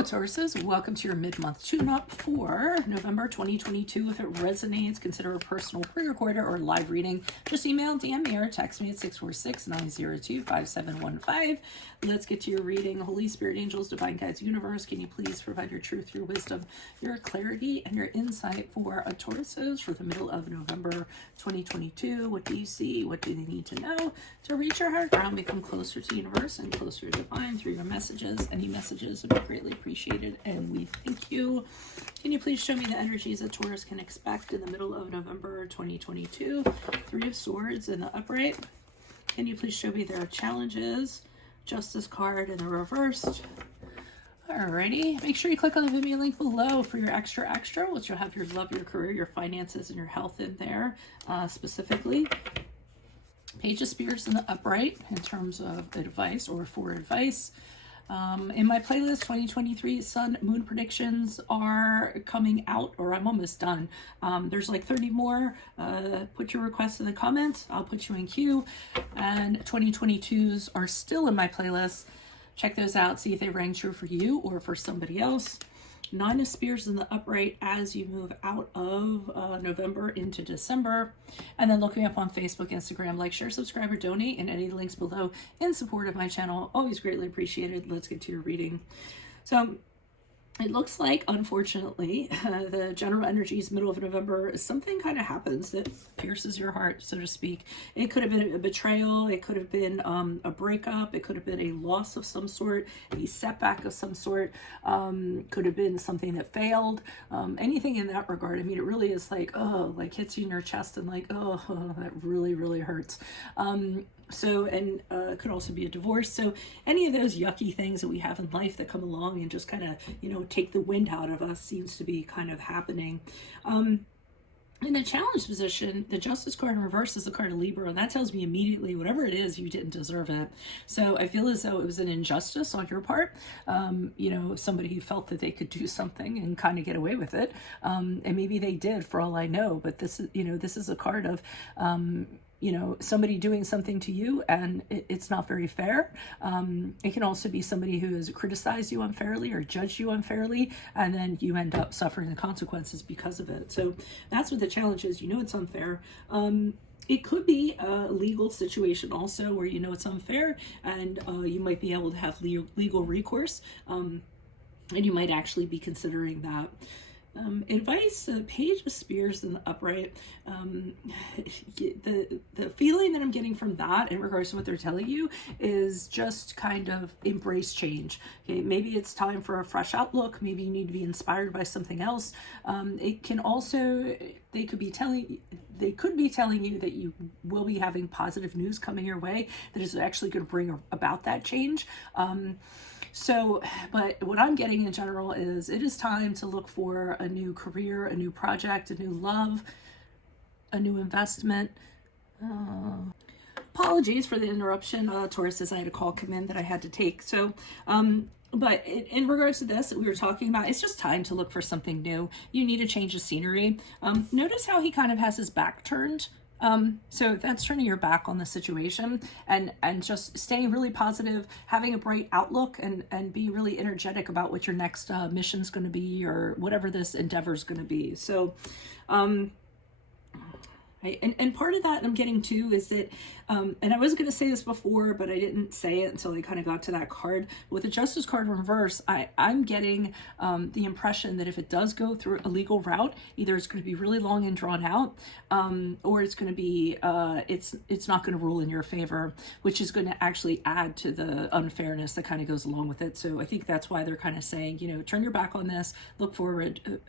Hello, Tauruses. Welcome to your mid-month tune-up for November 2022. If it resonates, consider a personal pre-recorder or live reading. Just email, DM me, or text me at 646-902-5715. Let's get to your reading. Holy Spirit, angels, divine guides, universe, can you please provide your truth, your wisdom, your clarity, and your insight for a Tauruses for the middle of November 2022? What do you see? What do they need to know to reach your heart ground, become closer to universe and closer to divine through your messages? Any messages would be greatly appreciated, and we thank you. Can you please show me the energies that Taurus can expect in the middle of November 2022? Three of Swords in the upright. Can you please show me their challenges? Justice card in the reversed. Alrighty, make sure you click on the Venmo link below for your extra, which will have your love, your career, your finances, and your health in there specifically. Page of Spears in the upright in terms of advice or for advice. In my playlist, 2023 Sun Moon predictions are coming out, or I'm almost done. There's like 30 more. Put your requests in the comments. I'll put you in queue. And 2022s are still in my playlist. Check those out. See if they rang true for you or for somebody else. Nine of Spears in the upright as you move out of November into December. And then look me up on Facebook, Instagram, like, share, subscribe, or donate, and any links below in support of my channel. Always greatly appreciated. Let's get to your reading. So it looks like, unfortunately, the general energies middle of November, something kind of happens that pierces your heart, so to speak. It could have been a betrayal. It could have been a breakup. It could have been a loss of some sort, a setback of some sort. Could have been something that failed. Anything in that regard. I mean, it really is like, oh, like hits you in your chest and like, oh, that really, really hurts. It could also be a divorce. So any of those yucky things that we have in life that come along and just kind of, take the wind out of us seems to be kind of happening. In the challenge position, the Justice card in reverse is the card of Libra, and that tells me immediately whatever it is, you didn't deserve it. So I feel as though it was an injustice on your part. Somebody who felt that they could do something and kind of get away with it. And maybe they did, for all I know, but this is a card of, somebody doing something to you and it's not very fair. It can also be somebody who has criticized you unfairly or judged you unfairly, and then you end up suffering the consequences because of it. So that's what the challenge is. It's unfair. It could be a legal situation also where it's unfair, and you might be able to have legal recourse, and you might actually be considering that. Advice, Page of Spears in the upright. The feeling that I'm getting from that in regards to what they're telling you is just kind of embrace change. Okay, maybe it's time for a fresh outlook. Maybe you need to be inspired by something else. It can also, they could be telling you that you will be having positive news coming your way that is actually going to bring about that change. But what I'm getting in general is it is time to look for a new career, a new project, a new love, a new investment. Apologies for the interruption. Taurus says I had a call come in that I had to take. So, but in regards to this that we were talking about, it's just time to look for something new. You need a change of scenery. Notice how he kind of has his back turned. So that's turning your back on the situation and just staying really positive, having a bright outlook, and be really energetic about what your next mission's going to be, or whatever this endeavor is going to be. So, and part of that I'm getting too is that, and I was going to say this before, but I didn't say it until I kind of got to that card. With the Justice card in reverse, I'm getting the impression that if it does go through a legal route, either it's going to be really long and drawn out, or it's going to be, it's not going to rule in your favor, which is going to actually add to the unfairness that kind of goes along with it. So I think that's why they're kind of saying, turn your back on this, look forward,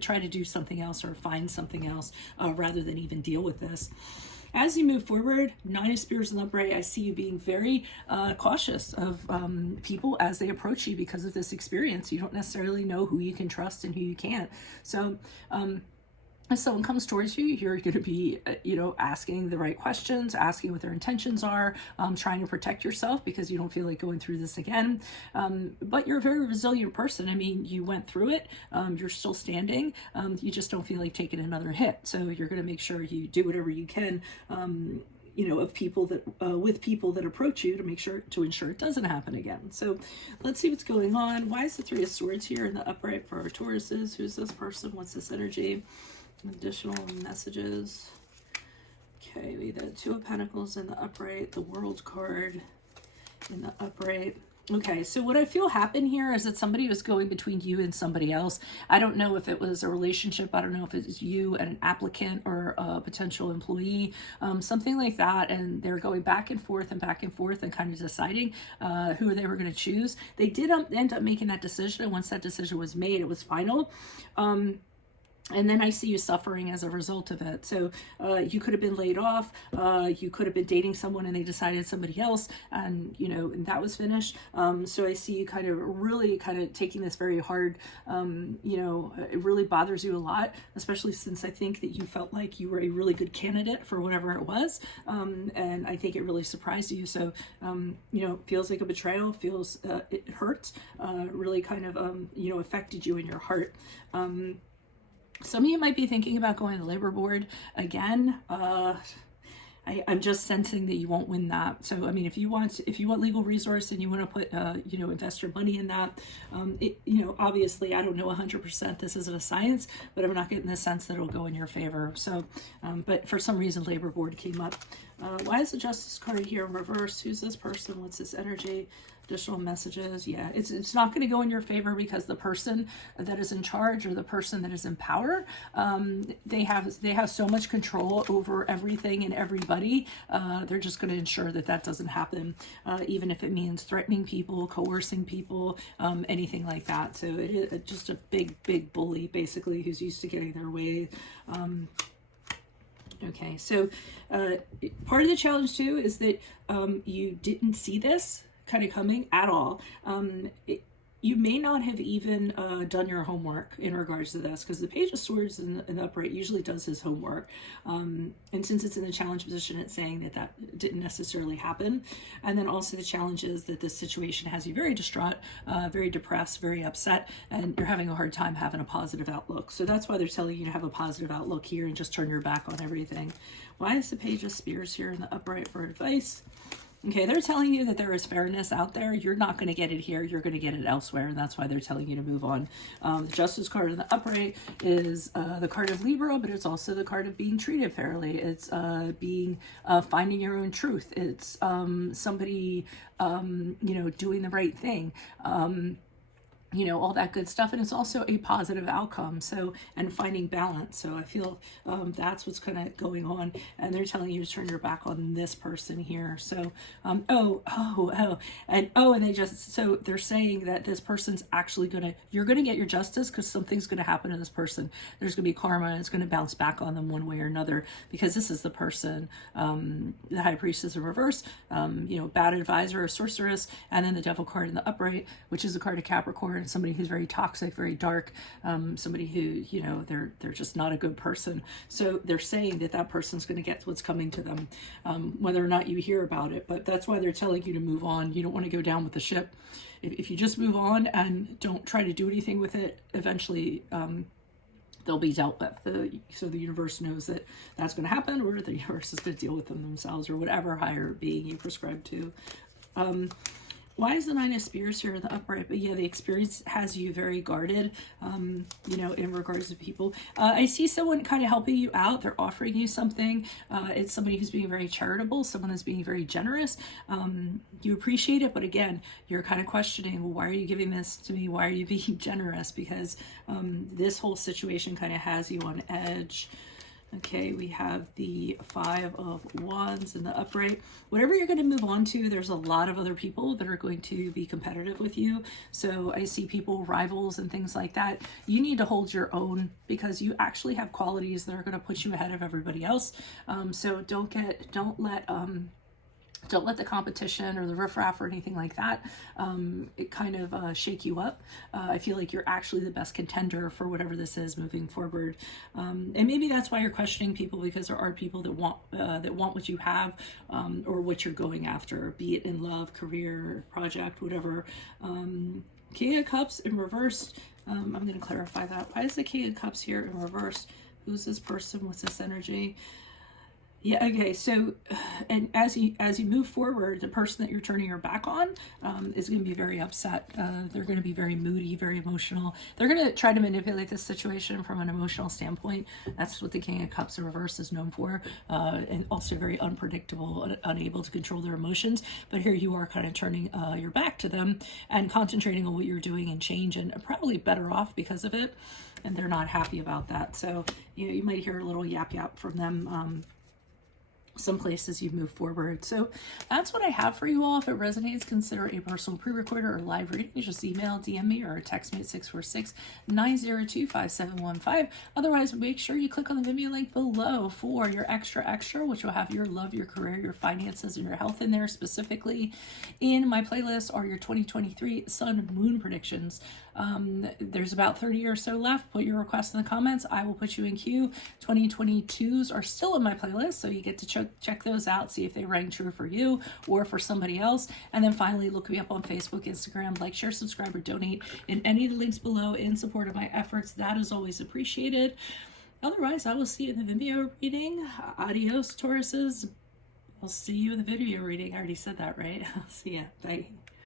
try to do something else or find something else rather than even deal with this. As you move forward, Nine of Spears in the upright, I see you being very cautious of people as they approach you because of this experience. You don't necessarily know who you can trust and who you can't. So if someone comes towards you, you're going to be, asking the right questions, asking what their intentions are, trying to protect yourself because you don't feel like going through this again. But you're a very resilient person. I mean, you went through it. You're still standing. You just don't feel like taking another hit. So you're going to make sure you do whatever you can, of people that, with people that approach you to ensure it doesn't happen again. So let's see what's going on. Why is the Three of Swords here in the upright for our Tauruses? Who's this person? What's this energy? Additional messages. Okay, we had the Two of Pentacles in the upright, the World card in the upright. Okay, so what I feel happened here is that somebody was going between you and somebody else. I don't know if it was a relationship. I don't know if it was you and an applicant or a potential employee, something like that. And they're going back and forth and kind of deciding who they were going to choose. They did end up making that decision. And once that decision was made, it was final. And then I see you suffering as a result of it. So you could have been laid off. You could have been dating someone and they decided somebody else, and and that was finished. So I see you really taking this very hard. It really bothers you a lot, especially since I think that you felt like you were a really good candidate for whatever it was. And I think it really surprised you. So, feels like a betrayal, feels it hurt, really affected you in your heart. Some of you might be thinking about going to the labor board again. I'm just sensing that you won't win that. So, I mean, if you want legal resource and you want to put, invest your money in that, obviously I don't know 100%, this isn't a science, but I'm not getting the sense that it'll go in your favor. So, but for some reason, labor board came up. Why is the Justice card here in reverse? Who's this person? What's this energy? Additional messages. Yeah, it's not going to go in your favor because the person that is in charge or the person that is in power, they have so much control over everything and everybody. They're just going to ensure that doesn't happen, even if it means threatening people, coercing people, anything like that. So it is just a big bully, basically, who's used to getting their way. Okay, so part of the challenge too is that you didn't see this kind of coming at all. You may not have even done your homework in regards to this, because the Page of Swords in the upright usually does his homework. And since it's in the challenge position, it's saying that didn't necessarily happen. And then also the challenge is that this situation has you very distraught, very depressed, very upset, and you're having a hard time having a positive outlook. So that's why they're telling you to have a positive outlook here and just turn your back on everything. Why is the Page of Spears here in the upright for advice? Okay, they're telling you that there is fairness out there. You're not going to get it here. You're going to get it elsewhere, and that's why they're telling you to move on. The Justice card in the upright is the card of Libra, but it's also the card of being treated fairly. It's finding your own truth. It's somebody, doing the right thing. All that good stuff. And it's also a positive outcome. So, and finding balance. So I feel that's what's kind of going on. And they're telling you to turn your back on this person here. So, and they just, so they're saying that this person's actually you're going to get your justice, because something's going to happen to this person. There's going to be karma, and it's going to bounce back on them one way or another, because this is the person, the High Priestess in reverse, bad advisor or sorceress, and then the Devil card in the upright, which is a card of Capricorn. Somebody who's very toxic, very dark, somebody who, they're just not a good person. So they're saying that person's going to get what's coming to them, whether or not you hear about it. But that's why they're telling you to move on. You don't want to go down with the ship. If you just move on and don't try to do anything with it, eventually they'll be dealt with. So the universe knows that that's going to happen, or the universe is going to deal with them themselves, or whatever higher being you prescribe to. Why is the Nine of Spears here in the upright? But yeah, the experience has you very guarded, in regards to people. I see someone kind of helping you out. They're offering you something. It's somebody who's being very charitable, someone who's being very generous. You appreciate it, but again, you're kind of questioning, well, why are you giving this to me? Why are you being generous? Because this whole situation kind of has you on edge. Okay, we have the Five of Wands in the upright. Whatever you're going to move on to, there's a lot of other people that are going to be competitive with you. So I see people, rivals and things like that. You need to hold your own, because you actually have qualities that are going to put you ahead of everybody else. So don't let the competition or the riffraff or anything like that it kind of shake you up. I feel like you're actually the best contender for whatever this is moving forward. And maybe that's why you're questioning people, because there are people that want what you have, or what you're going after, be it in love, career, project, whatever. King of Cups in reverse. I'm going to clarify that. Why is the King of Cups here in reverse? Who's this person? What's this energy? Yeah, okay, so and as you move forward, the person that you're turning your back on is going to be very upset. They're going to be very moody, very emotional. They're going to try to manipulate this situation from an emotional standpoint. That's what the King of Cups in reverse is known for, and also very unpredictable, unable to control their emotions. But here you are kind of turning your back to them and concentrating on what you're doing and change, and probably better off because of it. And they're not happy about that. So you might hear a little yap yap from them. Some places you move forward. So that's what I have for you all. If it resonates, consider a personal pre-recorder or live reading. You just email, DM me, or text me at 646-902-5715. Otherwise, make sure you click on the Vimeo link below for your extra, which will have your love, your career, your finances, and your health in there. Specifically in my playlist are your 2023 Sun Moon predictions. There's about 30 or so left. Put your request in the comments. I will put you in queue. 2022s are still in my playlist, so you get to check those out, see if they rang true for you or for somebody else. And then finally, look me up on Facebook, Instagram, like, share, subscribe, or donate in any of the links below in support of my efforts. That is always appreciated. Otherwise, I will see you in the Vimeo reading. Adios, Tauruses. I'll see you in the video reading. I already said that, right? I'll see ya. Bye.